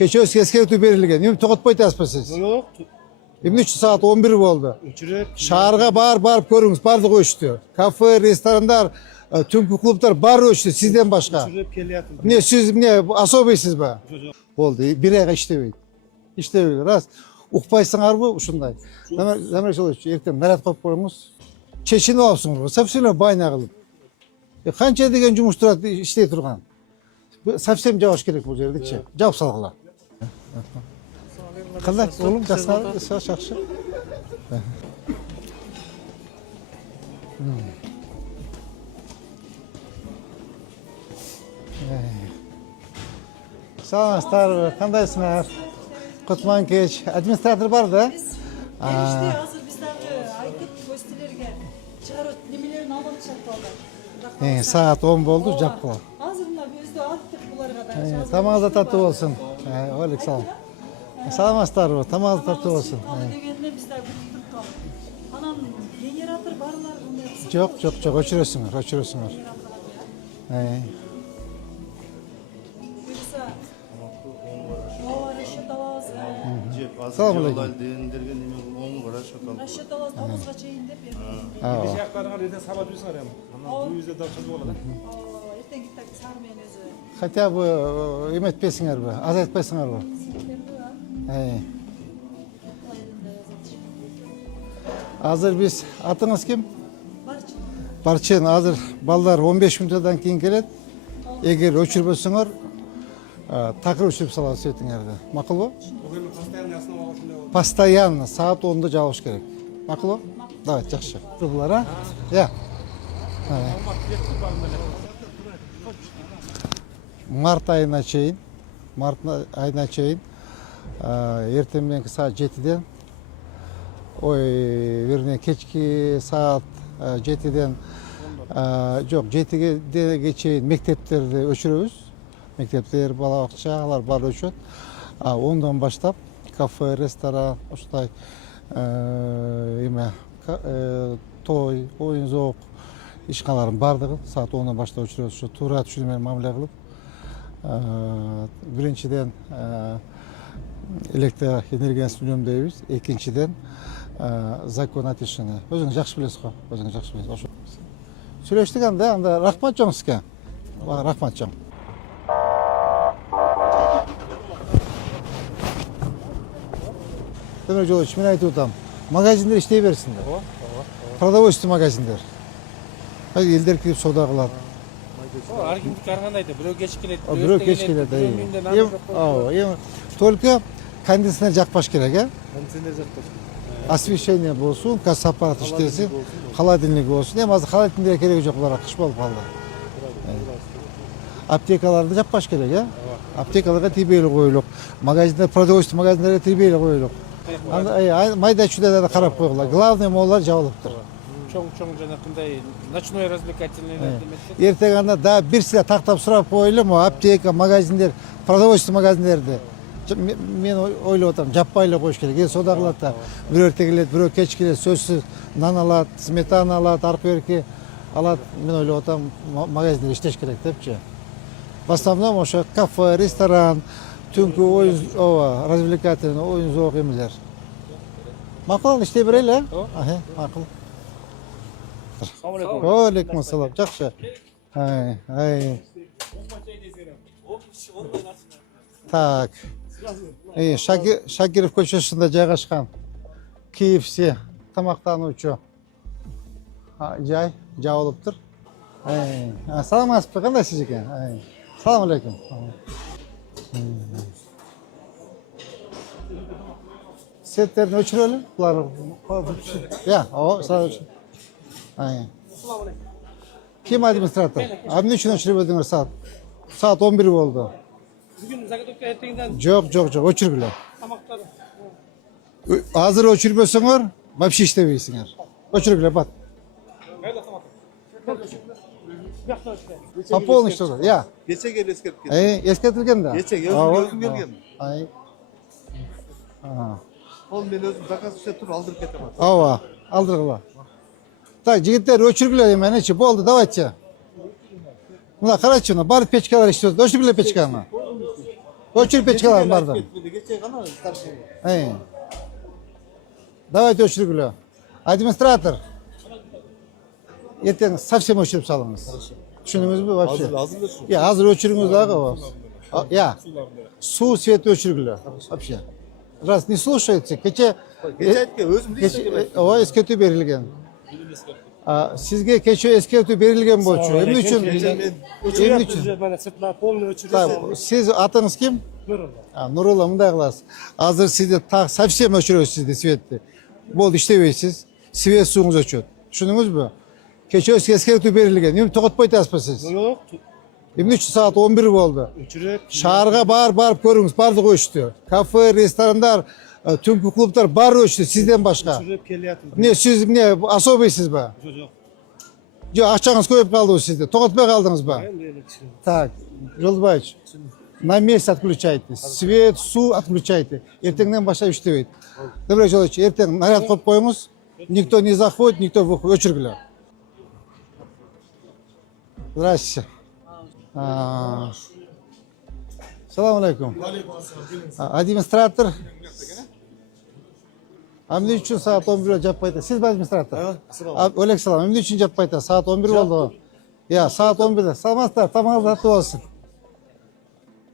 Keçöz eskертүү берилген. Эми токотпойт атасызбы сиз? Yok. Эмне үчүн саат 11 болду? Uçurup. Шаарга барып көрүңүз, бардыгы өчтү. Кафе, ресторандар, түнкү клубдар баары өчтү сизден башка. Uçurup geliyorsun. Эмне сиз эмне особыйсызбы? Yok. Болду, бир айга иштебейт. Иштебейт, рас. Укпайсыңарбы ушундай? Замир Жолович, эртең наряд коюп коюңуз. Чечинип алыпсыңарбы? Совсем байна кылып. Канча деген жумуш турат иштей турган. Совсем жабыш керек бул жердичи. Жабып салгыла. Кандай оğlum жастар жакшы. Саламатсыздарбы? Кандайсыңар? Кутман кеч. Администратор бар да? Işte hazır bizlerge aytıp gösterilerge çağırıp nemelerini alıp çaktılar. Saat 10 болду, жапкыла. Hazırında bizde attık bularga da. Тамагыңыз таттуу болсун. Олег салам. Саламатсыздарбы? Тамагыңыз таттуу болсун. Дегенде bizler bıktık kaldık. Anam generator barlar bunlar. Жок, өчүрөсүңөр. Birisi o Raşit Alaz. Assalamu alaikum. Raşit Alaz tamızga çeyin dep. Bir şey aktarına reden sabah düzsün arayalım. Ama bu yüzde dalçızı olarak. Erten gittik sarmen özü. Хотя бы эметпесиңерби, азайтпайсыңарбы? Азыр биз атыңыз ким? Barçı. Барчын, азыр балдар 15 мүнөттөн кийин келет. Эгер өчүрбөсөңөр, такыр өчүрүп салабыз сетиңерди. Макулбу? Bugün hastanın yasına bağlısında Постоянно саат 10-да жабыш керек. Макулбу? Давай, жакшы. Булар, а? Я. Март айына чейин, эртең мененки саат 7-ден, вернее, кечки саат 7-ден, жок, 7-ге чейин мектептерди өчүрөбүз. Мектептер, бала бакчалар бар өчөт. 10-дан баштап кафе, ресторан, ушундай той, оюн зоок ишканалардын бардыгы саат 10-дан баштап өчүрөбүз. Ушу туура түшүнүү менен мамиле кылып, биринчиден электр энергиясын үнөмдөйбүз, экинчиден закон о тишине. Өзүңүз жакшы билесиз го, өзүңүз жакшы билесиз. Ошо сүйлөштүк анда рахмат жоң сизге. Рахмат жоң. Замир Жолович, мен айтып атам, магазиндер иштей берсиндер. Продовольствие магазиндер. Элдер кирип соода кылат. Аргимдик аргандайда бирөө кеч келет. Бирөө кеч келет. Только кондиционер жакпаш керек, Кондиционер жакпаш. Освещение болсун, касса аппараты иштесин, холодильник болсун. Эми азыр холодильник кереги жок, булар кыш болуп калды. Аптекаларды жаппаш керек, Аптекаларга тийбей эле коелук. Магазиндер, продовольствие магазиндерге тийбей эле коелук. Анда майда чүйдө да карап койгула. Главный моллар жабылыптыр. Чоң жанакындай ночной развлекательный демекчи. Эртең анда да бир силе тактап сурап коелу, аптека, магазиндер, продовольствие магазиндерди. Мен ойлоп атам, жаппай эле коюш керек. Соода кылат да, бирөө эрте келет, бирөө кеч келет, сөзсүз нан алат, сметана алат, арпа берки алат. Мен ойлоп атам, магазиндер иштеш керек депчи. В основном ошо кафе, ресторан, түнкү оюн, развлекательный, оюн зоок эмелер. Макул иштей берели, макул. Алейкум ассалам, жакшы. Так. Шакиров көчөсүндө жайгашкан KFC тамактануучу жай жабылыптыр. Саламатсызбы, кандайсыз экен? Салам алейкум. Сеттерин өчүрөлү. Булар Ким администратор? Эмне үчүн өчүрүп өдүңөр саат 11 болду. Бүгүн заготовка эртеңден Жок, өчүргүлө. тамактар. Азыр өчүрбөсөңөр, вообще иштебейсиңер. Өчүргүлө, бат. Кайда тамак? По полный что-то, я. Geçe gel eskert. Ескертилген да. Geçe özüm gelgen. 10 milyon zakaz işte tur aldırıp getemez. Ооба, алдыргыла. Так, жигиттер өчүргүлө эменечи, болду, давайте. Мына карачы, мына бар печкалар иштеп, өчүргүлө печканы. Өчіріп печкаларым барды. Geçecek ama старший. Давайте өчіргілі. Администратор. Ертең совсем өчіріп салыңыз. Düşündünüz mü? Вообще. Hazır da şu. Ya hazır өчіріңіз дағы. Ya. Su, свет өчіргілі. Вообще. Раз не слушаете, кече... Geçerken özüm de işte. О, ескерту берілген. Сізге кече ескерту берілген болчу. Эмне үчүн? Эмне үчүн? Mana sırtlar polni öçürüp. Так, сіз атыңыз ким? Nurullah. Нурулла, мындай кыласыз. Азыр сизди так совсем өчүрөсүз сизди светти. Болду, иштебейсиз. Свет суңуз өчөт. Түшүндүңүзбү? Кече эскертүү берилген. Эмне токотпойт атпайсыз? Yok. Эмне үчүн саат 11 болду? Öçürüp. Шаарга барып көрүңүз, бардыгы өчтү. Кафе, ресторандар, түнкү клубдар баары өчтү сизден башка. Öçürüp kelyapız. Эмне сиз эмне особыйсызбы? Yok. Жок, акчаңыз көбөйүп калдыбы сизде? Токотпой калдыңызбы? Ben de öyle düşünüyorum. Так, Жолдубаевич, на месяц отключайте. Свет, су отключайте. Эртеңден баштап иштебейт. Добрый Жолдубаевич, эртең наряд коюп коюңуз. Никто не заходит, никто выходит. Өчүргүлө. Здравствуйте. Салам алейкум. Администратор. Эмне үчүн саат 11 жаппайт? Сизби администратор? Алейкум салам. Эмне үчүн жаппайт? Саат 11 болду. Я, саат 11'de. Саламатсыздар, тамагыңыз аттуу болсун.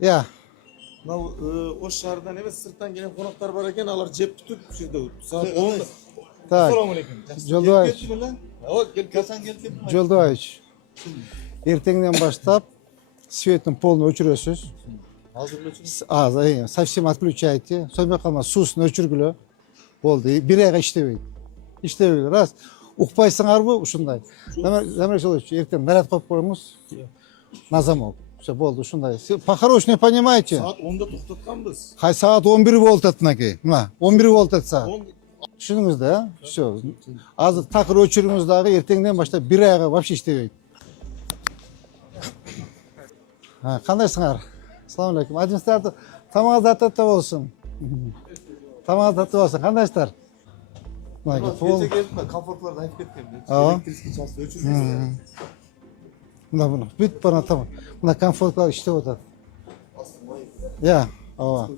Я. O şehirden evet sırttan gelen konaklar var iken alar cep tutup sizde saat 10'da. Так, Assalamualaikum. Жолдубаевич, Geçti mi lan? O gel kasan gel gel. Жолдубаевич. Эртеңден баштап светтин полный өчүрөсүз. Hazır ölçün. Совсем отключайте. Сонымен калма суусун өчүргүлө. Болду. Бир айга иштебейт. Иштебейт. Раз. Укпайсыңарбы ушундай. Замир Жолдубаевич, эртең наряд коюп коюңуз. На замок. Все, болду ушундай. По-хорошему не понимаете? Saat 10'da toktatkanbız. Кай саат 11 болуп атат мынакей. Мына 11 болуп атат саат. Түшүндүңүз да? Все. Азыр такыр өчүрүңүз дагы эртеңден баштап бир айга вообще иштебейт. Кандайсыңар? Ассаламу алейкум. Администратор, тамагыңыз таттуу болсун. Тамагыңыз таттуу болсун. Кандайсыздар? Gece geldim de konforlardan hep gittim. Aa. Elektrik çalıştı ölçün. Мына бүт бана тамак. Мына комфортлар иштеп атат. Я, ооба.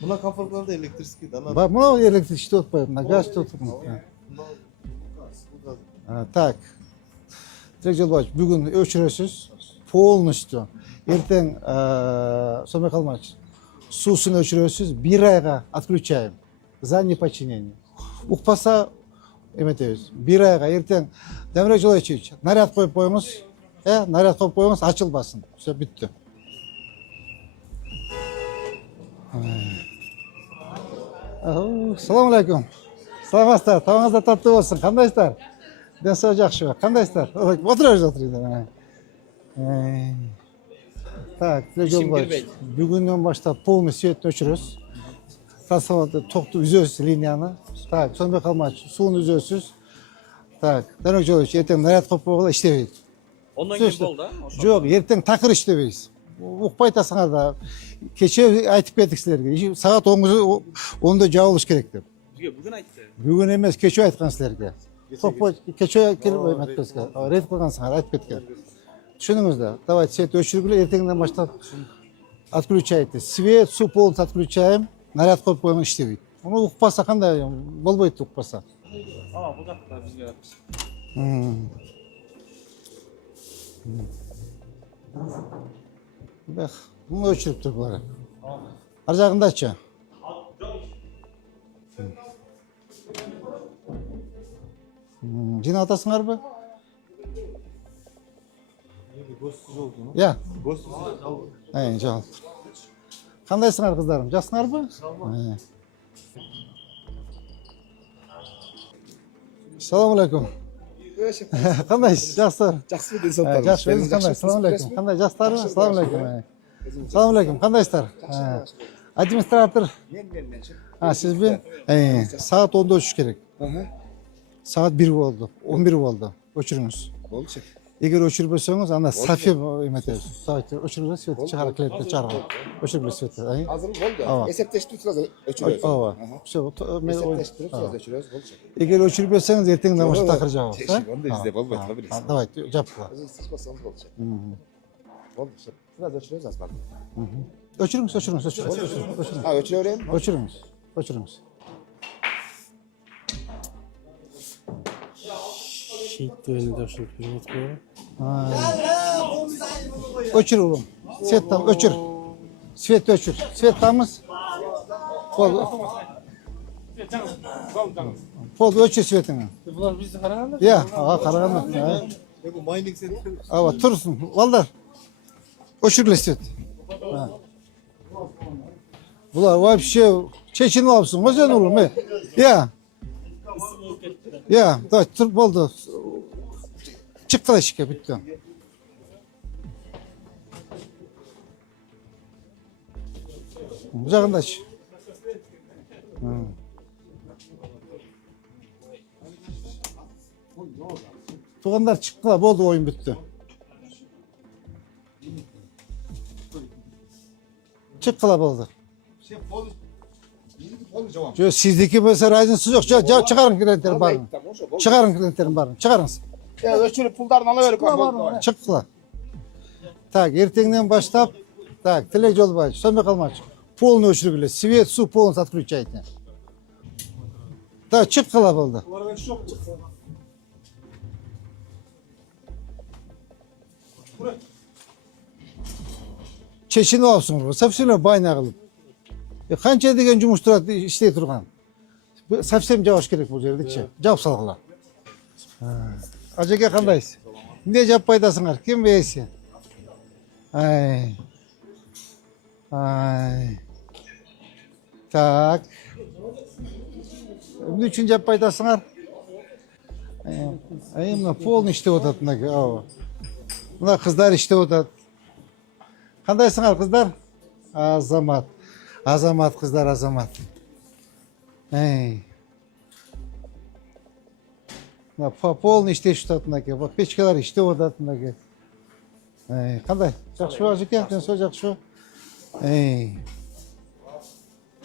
Buna konforlarda elektrik dana. Мына электрик иштеп атпайбы? Мына газ иштеп атат. Так. Тилек Жолдубаевич, бүгүн өчүрөсүз. Полностью. Эртең Сомой Калмач. Суусун өчүрөсүз. Бир айга отключаем. За неподчинение. Укпаса эметебиз. Бир айга эртең Дамир Жолдубаевич, наряд коюп коюңуз. Наряд коюп коюңуз, ачылбасын. Все, бүттү. Салам алейкум. Саламатсыздар, табаңыздар таттуу болсун. Кандайсыздар? Ден сау жакшыбы? Кандайсыздар? Отурабыз, отурыңыздар. Так, Тилек Жолдубаевич, бүгүндөн баштап полный свет өчүрөсүз. Трансформатор токту үзөсүз линияны. Так, Сомой Калмач, сууну үзөсүз. Так, Дамир Жолдубаевич, эртең наряд коюп койгула иштебейт. Ondan kim oldu? Жок, эртең такыр иштебейсиз. Укпай атасыңар да. Кече айтып кеттик силерге. Саат 10'da жабылыш керек деп. Bugün aytdı. Бүгүн эмес, кече айткан силерге. Кече келип эметпеске. Рет кылгансыңар, айтып кеткен. Түшүндүңүз да? Давайте свет өчүргүлө, эртеңден баштап отключайте. Свет, су полностью отключаем. Наряд коюп коюңуз иштебейт. Муну укпаса кандай болбойт укпаса. Ama bu da bizge yapmış. Бах, муну өчүрүп тур булар. Ар жагындачы? Жинап атасыңарбы? Gözsüz oldu mu? Я. Gözsüz. Жок. Кандайсыңар кыздарым? Жаксыңарбы? Салам алейкум. Кандайсыз? Жакшы. Жақсы мı денсаулықтарыңыз? Жакшы, өзүңүз кандай? Салам алейкум. Кандай жактарбы? Салам алейкум. Салам алейкум. Кандайсыздар? Администратор. Сизби? Саат 10'da өчүш керек. Саат 1 болду. 11 болду. Өчүрүңүз. Olacak. Эгер өчүрбөсөңүз, анда совсем эметебиз. Давайте өчүргүлө, свет чыгарып клетке чыгарып. Өчүргүлө свет. Hazır oldu. Ava. Esepleştirip biraz ölçülüyoruz. Ооба. Все, Esepleştirip biraz ölçülüyoruz. Olacak. эгер өчүрбөсөңүз, эртеңден баштап такыр жабыңыз. Teşekkür ederim. Onda bizde bol bol biliriz. Давайте, жапкыла. Hazır sıçmasanız olacak. Oldu. Biraz ölçülüyoruz az var. Öçürüңüz. Ha öçürelim. Öçürüңüz. Öçür oğlum. Svet tam öçür. Svet öçür. Svet tamız. Pol öçür svetini. Bunlar bizi karanlıkta. Ya, karanlık. Ya bu mining center. Ava tursun. Vallar. Öçürle svet. Ha. Bular вообще çeçin olsun. O zaman olur mu? Ya. Ya, da tur oldu. Çıktı işe bitti. Bucağındaş. Tuğanlar çıktılar, oldu oyun bitti. Çıktılar oldu. Şu sizdeki mesela rayzınız yok. Çıkarın kredilerin barını. Çıkarın kredilerin barını. Çıkarınız. Ya öçürüp puldarını alıverin. Çıktılar. Tak, ertenden başlap, tak, Tilek Jolbay, Sömbe Kalmaç, polunu ölçürgüle, svet, su, polunu satqırıcaydı. Tak, çıktılar oldu. Çeşini olsun, совсем bayna kılıp. Qancha degan жұмыстар ishlay turgan. Совсем javob kerak bu yerdeki. Javob salgılar. Ajaga qandaysiz? Ne javob paydasыңар? Kim beysi? Ay. Так. Ne üçün javob paydasыңар? Мына полный иштеп атат мына. Мына кыздар иштеп атат. Qandaysыңар kızlar? Azamat. Azamat kızlar azamat. Полный иштеп жататындаки. Печкалар иштеп ататындаки. Qanday? Жақсы ажеке, мен сол жақсы.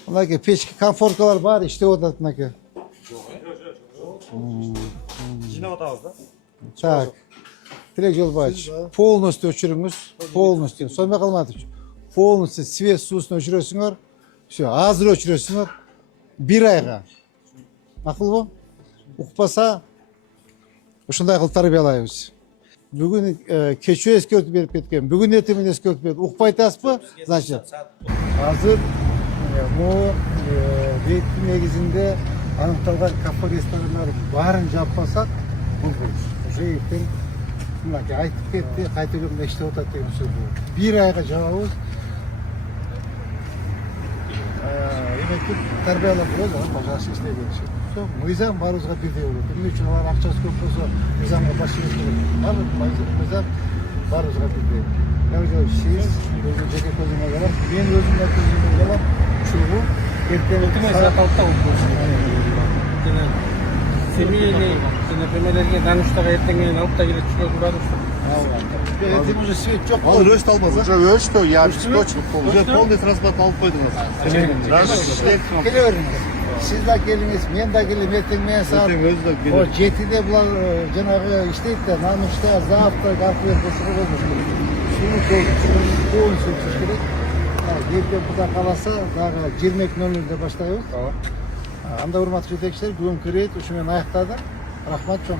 Мынаки печка комфорткалар бар, иштеп ататындаки. Жинап атабыз да. Так. Tilek Jolbayevич, полностью өчүрүңүз, полностью. Сонда калмады. Полностью свет суусун өчүрөсүңөр. Все, азыр өчүрөсүңөр. 1 айга. Макулбу? Укпаса ушундай кылып тарбиялайбыз. Бүгүн кечээ эскертип берип кеткен. Бүгүн эртең эскертип берип, укпай атасызбы? Значит, азыр могу беттин негизинде аныкталган кафе ресторандар баарын жаппасак, мүмкүн. Уже эртең айтып кетти, кайта келгенде иштеп атат деген сөз. 1 айга жабабыз. Эмекти тарбиялап коебуз, жакшы иштей беришет. Мыйзам баарыбызга бирдей болот. Эмне үчүн алар акчасы көп болсо, мыйзамга башчылык кылат. Баардык мыйзам баарыбызга бирдей. Сиз өзү жеке көзүңө карап, мен өзүмдүн көзүмө карап, ушул эртең саатта Семейный, например, даныштага эртең алып та келет чүгө турат. Эртең уже свет жок. Ал өстү алмаз. Уже өстү, я точно полный. Уже полный транспорт алып койдуңуз. Келе бериңиз. Siz de geliniz, men de gelin, erteң мен saat 7'de bular janagı иштейт да, намышта, завтра, гарпер кошуп болмош. Шуну тоон сөзсүз керек. Эртең Кудай кааласа, дагы 22:00-да баштайбыз. Анда урматтуу жетекчилер, бүгүнкү рейд ушу менен аяктадым. Рахмат чоң.